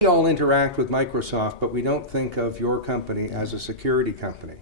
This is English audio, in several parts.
We all interact with Microsoft, but we don't think of your company as a security company.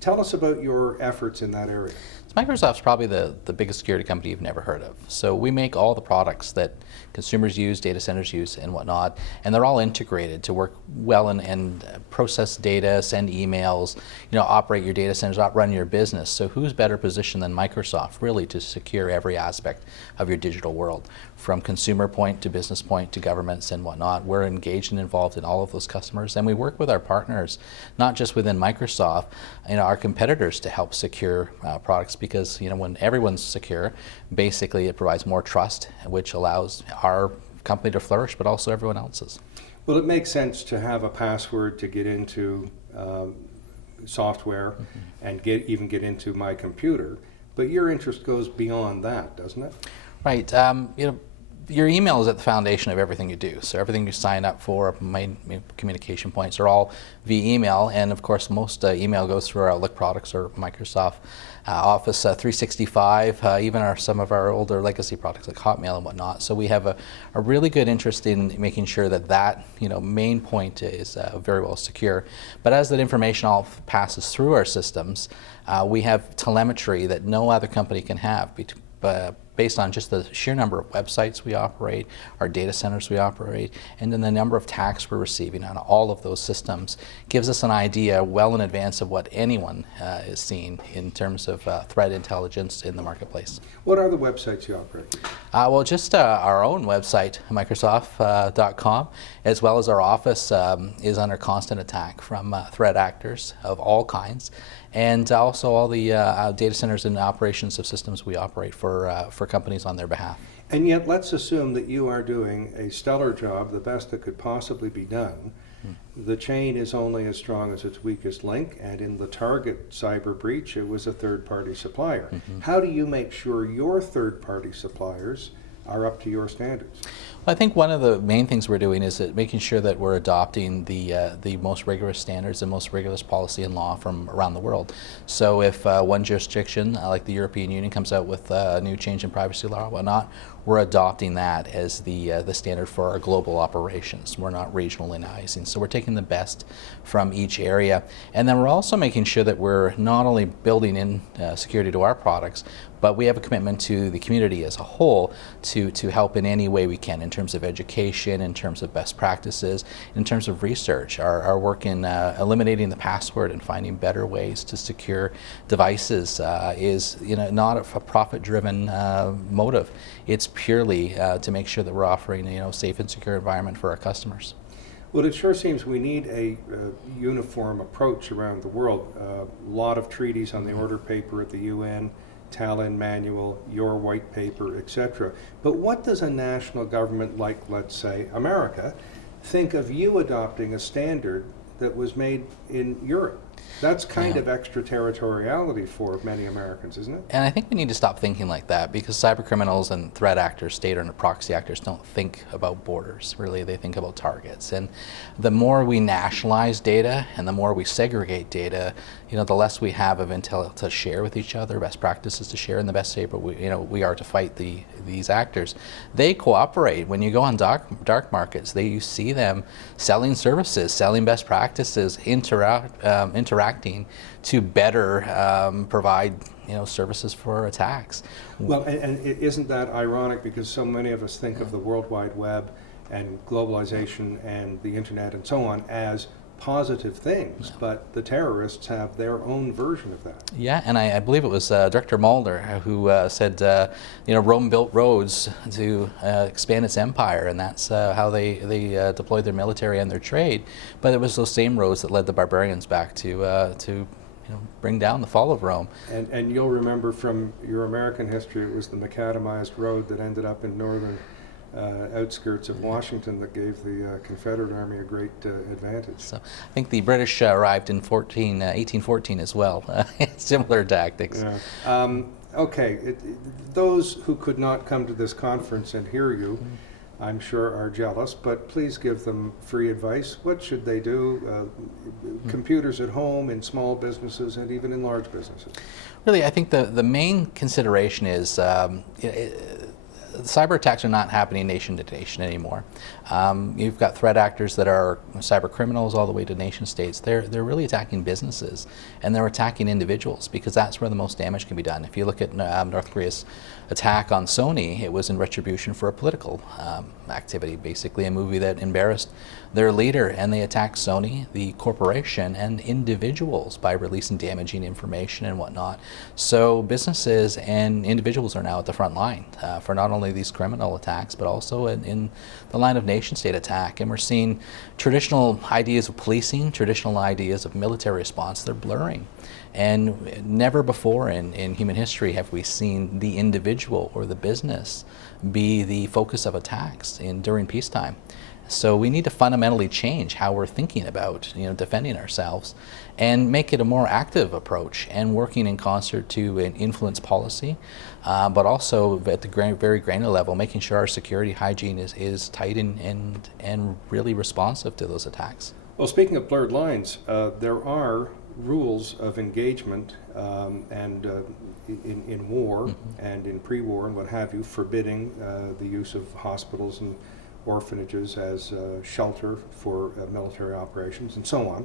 Tell us about your efforts in that area. So Microsoft's probably the biggest security company you've never heard of. So we make all the products that consumers use, data centers use, and whatnot, and they're all integrated to work well and process data, send emails, operate your data centers, run your business. So who's better positioned than Microsoft, really, to secure every aspect of your digital world, from consumer point to business point to governments and whatnot. We're engaged and involved in all of those customers, and we work with our partners, not just within Microsoft, our competitors, to help secure products, because when everyone's secure, basically it provides more trust, which allows our company to flourish, but also everyone else's. Well, it makes sense to have a password to get into software and even get into my computer, but your interest goes beyond that, doesn't it? Right. Your email is at the foundation of everything you do. So everything you sign up for, main communication points, are all via email. And of course, most email goes through our Outlook products or Microsoft Office 365, even some of our older legacy products like Hotmail and whatnot. So we have a really good interest in making sure that main point is very well secure. But as that information all passes through our systems, we have telemetry that no other company can have, based on just the sheer number of websites we operate, our data centers we operate, and then the number of attacks we're receiving on all of those systems gives us an idea well in advance of what anyone is seeing in terms of threat intelligence in the marketplace. What are the websites you operate? Well, just our own website, Microsoft.com, as well as our office is under constant attack from threat actors of all kinds, and also all the data centers and operations of systems we operate for companies on their behalf. And yet, let's assume that you are doing a stellar job, the best that could possibly be done. The chain is only as strong as its weakest link, and in the Target cyber breach, it was a third-party supplier. How do you make sure your third-party suppliers are up to your standards? Well, I think one of the main things we're doing is making sure that we're adopting the most rigorous standards and most rigorous policy and law from around the world. So if one jurisdiction, like the European Union, comes out with a new change in privacy law or whatnot, we're adopting that as the standard for our global operations. We're not regionalizing, so we're taking the best from each area. And then we're also making sure that we're not only building in security to our products, but we have a commitment to the community as a whole to help in any way we can, in terms of education, in terms of best practices, in terms of research. Our work in eliminating the password and finding better ways to secure devices is not a profit-driven motive. It's purely to make sure that we're offering a safe and secure environment for our customers. Well, it sure seems we need a uniform approach around the world. A lot of treaties on the order paper at the UN, Tallinn Manual, your white paper, etc. But what does a national government like, let's say, America, think of you adopting a standard that was made in Europe? That's kind of extraterritoriality for many Americans, isn't it? And I think we need to stop thinking like that, because cyber criminals and threat actors, state and proxy actors, don't think about borders. Really, they think about targets. And the more we nationalize data and the more we segregate data, the less we have of intel to share with each other, best practices to share, and the best safer we are to fight these actors. They cooperate. When you go on dark markets, you see them selling services, selling best practices, interacting to better provide services for attacks. Well, and isn't that ironic, because so many of us think of the World Wide Web and globalization and the internet and so on as positive things, but the terrorists have their own version of that. Yeah, and I believe it was Director Mulder who said, Rome built roads to expand its empire, and that's how they deployed their military and their trade. But it was those same roads that led the barbarians back to bring down the fall of Rome. And you'll remember from your American history, it was the macadamized road that ended up in northern outskirts of Washington that gave the Confederate Army a great advantage. So I think the British arrived in 1814 as well. Similar tactics. Yeah. Okay, those who could not come to this conference and hear you, I'm sure, are jealous, but please give them free advice. What should they do? Computers at home, in small businesses, and even in large businesses. Really, I think the main consideration is cyber attacks are not happening nation to nation anymore. You've got threat actors that are cyber criminals all the way to nation states. They're really attacking businesses, and they're attacking individuals because that's where the most damage can be done. If you look at North Korea's attack on Sony, it was in retribution for a political activity, basically a movie that embarrassed their leader, and they attacked Sony, the corporation, and individuals by releasing damaging information and whatnot. So businesses and individuals are now at the front line for not only these criminal attacks, but also in the line of nation-state attack. And we're seeing traditional ideas of policing, traditional ideas of military response, they're blurring. And never before in human history have we seen the individual or the business be the focus of attacks during peacetime. So we need to fundamentally change how we're thinking about defending ourselves and make it a more active approach and working in concert to influence policy, but also at the very granular level, making sure our security hygiene is tight and really responsive to those attacks. Well, speaking of blurred lines, there are rules of engagement and in war and in pre-war and what have you, forbidding the use of hospitals and orphanages as shelter for military operations and so on.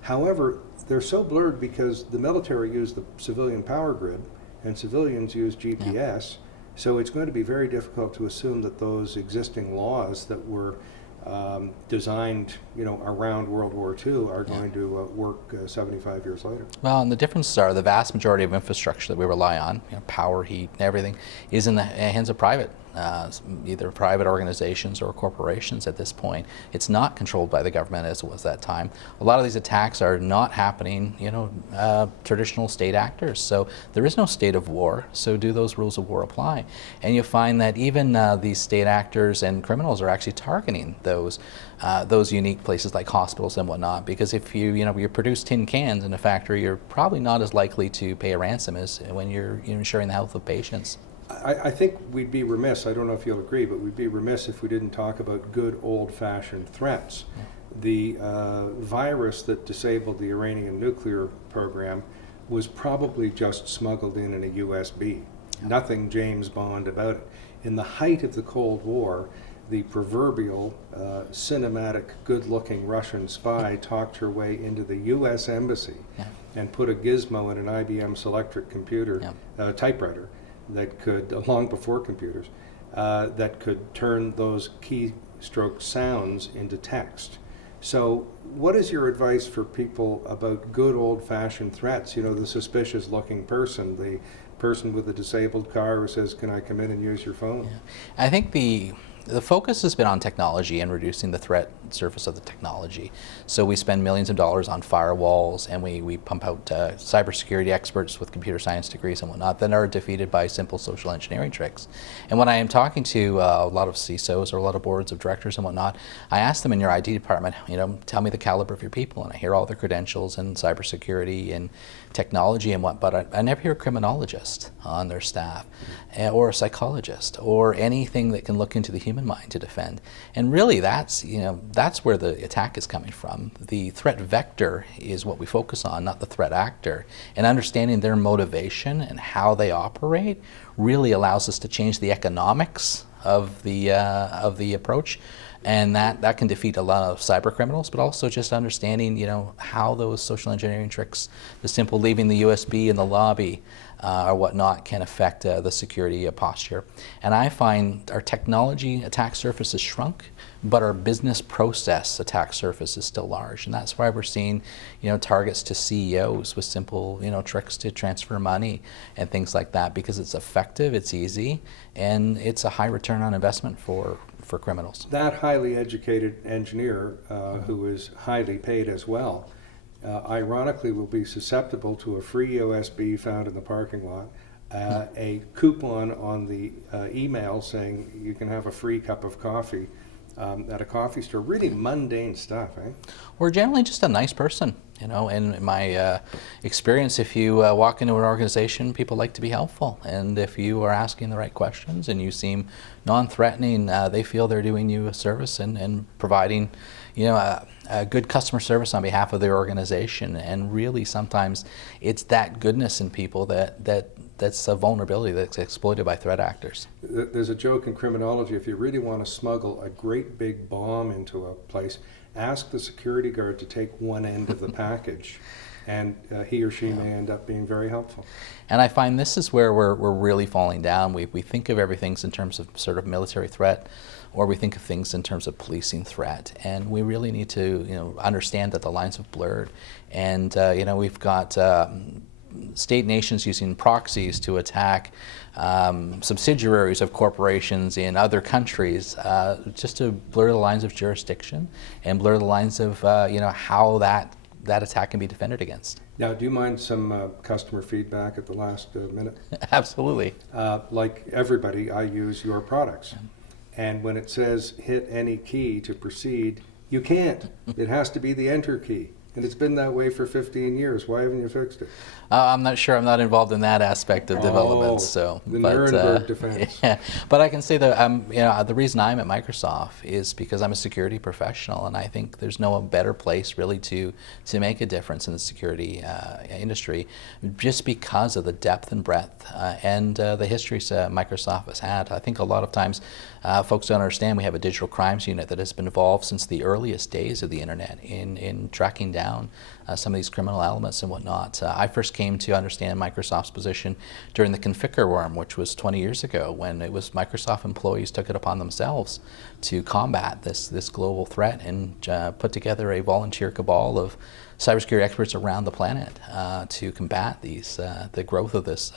However, they're so blurred because the military use the civilian power grid and civilians use GPS, so it's going to be very difficult to assume that those existing laws that were designed, around World War II are going to work 75 years later. Well, and the differences are the vast majority of infrastructure that we rely on, power, heat, everything, is in the hands of private, either private organizations or corporations at this point. It's not controlled by the government as it was that time. A lot of these attacks are not happening, traditional state actors. So there is no state of war, so do those rules of war apply? And you find that even these state actors and criminals are actually targeting those unique places like hospitals and whatnot, because if you produce tin cans in a factory, you're probably not as likely to pay a ransom as when you're ensuring the health of patients. I think we'd be remiss, I don't know if you'll agree, but we'd be remiss if we didn't talk about good old-fashioned threats. The virus that disabled the Iranian nuclear program was probably just smuggled in a USB. Nothing James Bond about it. In the height of the Cold War, the proverbial cinematic, good-looking Russian spy talked her way into the U.S. Embassy and put a gizmo in an IBM Selectric computer, typewriter, that could, long before computers, that could turn those keystroke sounds into text. So what is your advice for people about good old-fashioned threats? The suspicious-looking person, the person with a disabled car who says, "Can I come in and use your phone?" I think the focus has been on technology and reducing the threat surface of the technology. So we spend millions of dollars on firewalls, and we pump out cybersecurity experts with computer science degrees and whatnot that are defeated by simple social engineering tricks. And when I am talking to a lot of CISOs or a lot of boards of directors and whatnot, I ask them in your IT department, tell me the caliber of your people, and I hear all their credentials in cybersecurity and technology and what, but I never hear a criminologist on their staff or a psychologist or anything that can look into the human mind to defend. And really that's where the attack is coming from. The threat vector is what we focus on, not the threat actor. And understanding their motivation and how they operate really allows us to change the economics of the approach. And that can defeat a lot of cyber criminals, but also just understanding, how those social engineering tricks, the simple leaving the USB in the lobby or whatnot, can affect the security posture. And I find our technology attack surface has shrunk, but our business process attack surface is still large. And that's why we're seeing, targets to CEOs with simple, tricks to transfer money and things like that, because it's effective, it's easy, and it's a high return on investment for criminals. That highly educated engineer who is highly paid as well, ironically will be susceptible to a free USB found in the parking lot, a coupon on the email saying you can have a free cup of coffee at a coffee store. Really mundane stuff, eh? We're generally just a nice person, and in my experience, if you walk into an organization, people like to be helpful. And if you are asking the right questions and you seem non-threatening, they feel they're doing you a service and providing, a good customer service on behalf of their organization. And really sometimes it's that goodness in people that that's a vulnerability that's exploited by threat actors. There's a joke in criminology, if you really want to smuggle a great big bomb into a place, ask the security guard to take one end of the package, and he or she may end up being very helpful. And I find this is where we're really falling down. We think of everything in terms of sort of military threat, or we think of things in terms of policing threat, and we really need to understand that the lines have blurred. And we've got state nations using proxies to attack subsidiaries of corporations in other countries, just to blur the lines of jurisdiction and blur the lines of how that attack can be defended against. Now, do you mind some customer feedback at the last minute? Absolutely. Like everybody, I use your products. And when it says hit any key to proceed, you can't. It has to be the enter key. And it's been that way for 15 years. Why haven't you fixed it? I'm not sure. I'm not involved in that aspect of development. The Nuremberg defense. Yeah, but I can say that the reason I'm at Microsoft is because I'm a security professional, and I think there's no better place really to make a difference in the security industry, just because of the depth and breadth and the histories Microsoft has had. I think a lot of times folks don't understand we have a digital crimes unit that has been involved since the earliest days of the internet in tracking down some of these criminal elements and whatnot. I first came to understand Microsoft's position during the Configure worm, which was 20 years ago, when it was Microsoft employees took it upon themselves to combat this global threat and put together a volunteer cabal of cybersecurity experts around the planet to combat the growth of this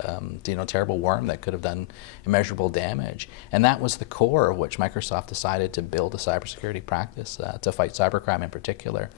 terrible worm that could have done immeasurable damage. And that was the core of which Microsoft decided to build a cybersecurity practice to fight cybercrime in particular.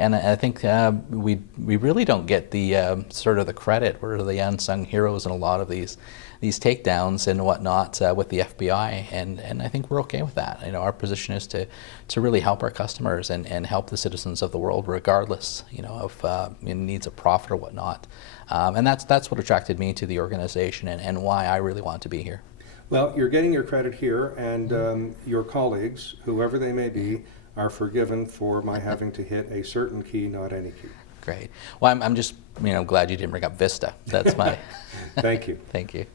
And I think we really don't get the sort of the credit. We're the unsung heroes in a lot of these takedowns and whatnot with the FBI, and I think we're okay with that. Our position is to really help our customers and help the citizens of the world, regardless of needs of profit or whatnot. And that's what attracted me to the organization and why I really want to be here. Well, you're getting your credit here, and your colleagues, whoever they may be, are forgiven for my having to hit a certain key, not any key. Great. Well, I'm just glad you didn't bring up Vista. That's my. Thank you. Thank you.